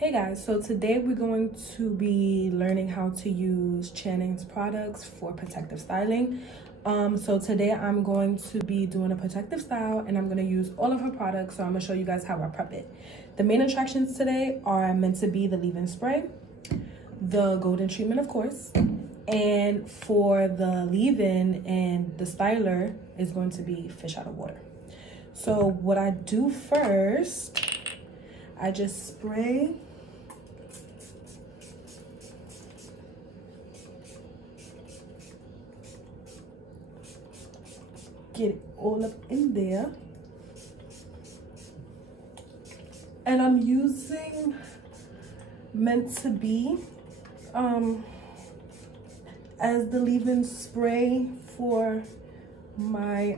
Hey guys, so today we're going to be learning how to use Channing's products for protective styling. So today I'm going to be doing a protective style and I'm going to use all of her products. So I'm going to show you guys how I prep it. The main attractions today are meant to be the leave-in spray, the golden treatment of course, and for the leave-in and the styler is going to be fish out of water. So what I do first, I just spray get it all up in there, and I'm using meant to be as the leave-in spray for my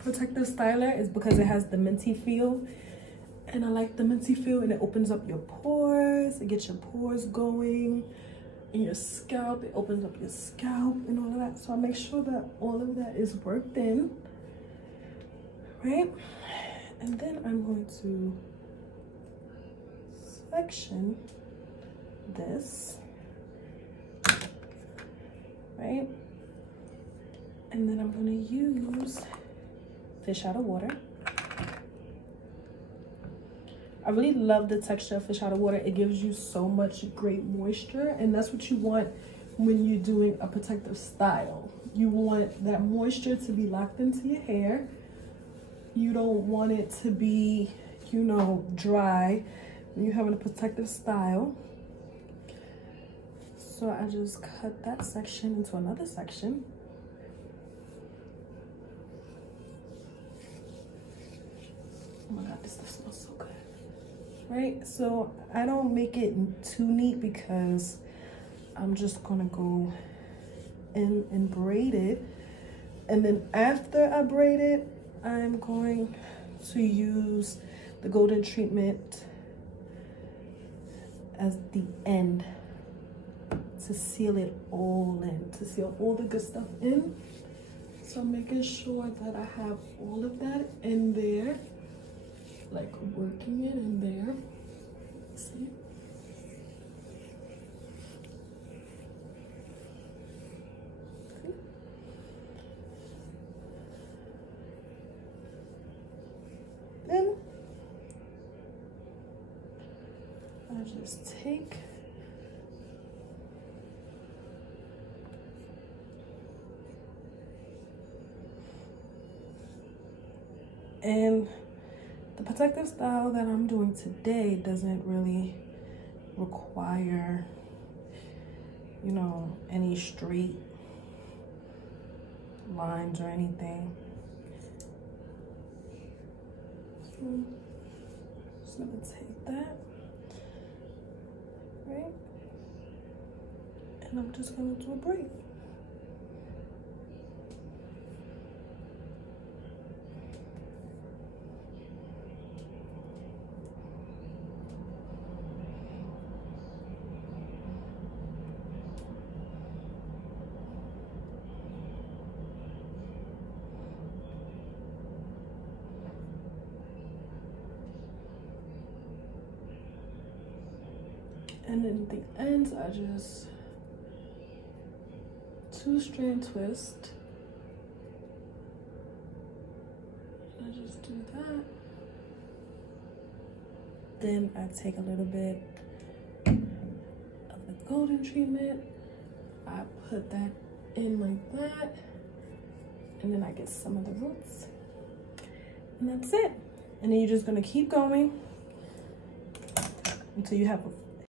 protective styler is because it has the minty feel, and I like the minty feel, and it opens up your pores, it gets your pores going in your scalp, it opens up your scalp and all of that. So I make sure that all of that is worked in, right? And then I'm going to section this, right? And then I'm going to use fish out of water. I really love the texture of fish out of water. It gives you so much great moisture, and that's what you want when you're doing a protective style. You want that moisture to be locked into your hair. You don't want it to be, you know, dry when you're having a protective style. So I just cut that section into another section. Oh my God, this stuff smells so good. Right, so I don't make it too neat because I'm just gonna go in and braid it, and then after I braid it, I'm going to use the golden treatment as the end to seal it all in, to seal all the good stuff in. So I'm making sure that I have all of that in there, like working it in there. See? See? Then I just take and the protective style that I'm doing today doesn't really require, you know, any straight lines or anything. So just gonna take that, right? And I'm just gonna do a braid. And then the ends, I just 2-strand twist. I just do that. Then I take a little bit of the golden treatment. I put that in like that. And then I get some of the roots. And that's it. And then you're just gonna keep going until you have a